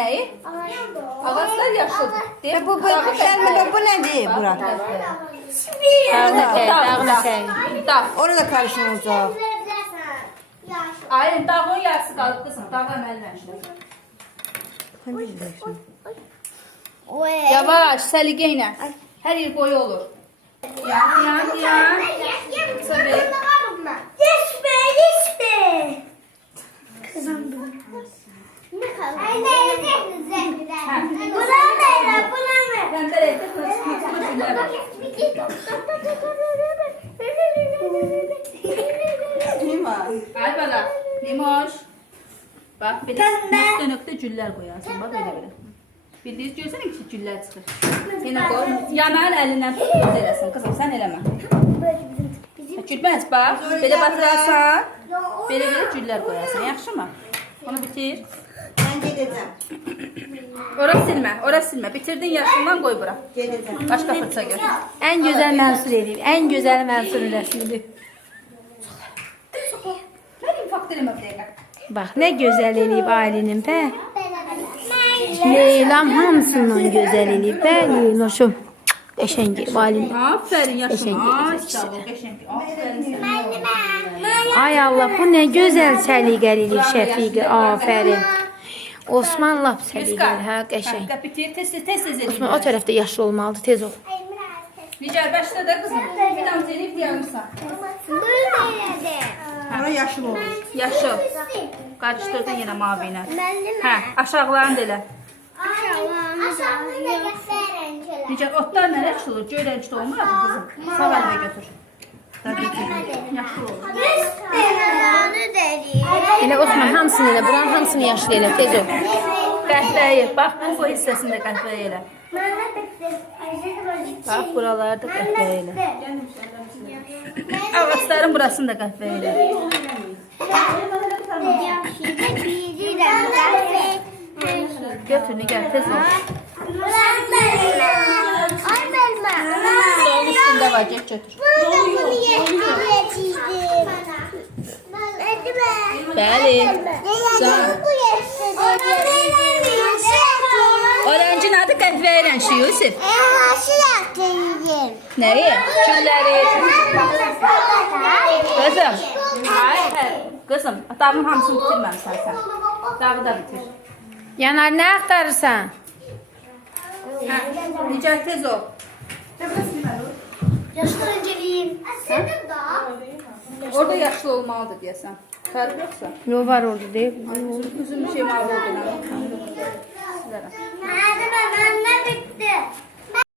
Nəyi? Ağaçlar yaşlıdır. Bu nedir bura? Dağına şey. Dağ. Onu da karıştırılacaq. Aynen dağın yarısı qalıb qızım. Dağa əməlləmişdir. Yavaş, səliqə ilə. Hər yer boyu olur. Yan. Tabii. Ay bala, Limoş. Bax, belə nöqtə güllər qoyarsın. Bax, belə. Bildiğiniz görsene ki güllər çıxır. Yenə qoy. Yanağın əlindən tut eləsin. Qızım, sən eləmə. Gülməz, bax. Belə batırarsan. Belə güllər qoyarsan. Yaxşı mı? Onu bitir. Mən gedəcəm. Ora silmə. Bitirdin yaşından qoy bura. Gedəcəm. Başqa fırça gör. En güzel Mənsur eləyib. En güzel Mənsur rəsmidir. Mənim fakt eləmə bir dəqiqə. Bax, nə gözəl eləyib Aylinin bə. Leylam hamısından gözəl eləyib bə. Leyloşum. Qəşəng eləyib Aylin. Aferin yaşım. Ay, sağ ol. Qəşəng. Aferin sənə. Ay Allah, bu nə gözəl səliqəli eləyib Şəfiqi. Aferin. Osman lap səliqəli, hə, qəşəng. Bitir, tez edin. Osman o tərəfdə yaşlı olmalıdır, tez ol. Nigar başla da kızım. Bir damla eləyib yarımsan. Bura yaşıl olur. Yaşıl. Qarışdırdın yenə mavi ilə. Hə, aşağılarını da elə. Nigar otlar nə rəngli olur? Göy rəngli olmur mu kızım? Sağ əlimə götür. Yaşıl olur. Elə Osman hamısını elə, buranın hamısını yaşlı elə, tez ol. Qəhvəyi. Bax, bu hissəsində qəhvəyi elə. Bax, buralarda qəhvəyi elə. Ağaçların burasını da qəhvəyi elə. Götür, Nigar, tez ol. Solun üstündə var, get götür. Bəli. Oranjın adı qəhvəyi rəngli, Yusuf. Nəyi? Gülləri. Qızım. Ay, qızım, dağın hamısını bitirməmişsən sən. Dağı da bitir. Yanar, nə axtarırsan? Nigar, tez ol. Yaşlı önceliğim. Orada yaşlı olmalıdır deyəsən. Fərq yoxsa? Yo, var orada deyib. Üzüm bir şey mavi oldu. Nerede ben? Anne bitti.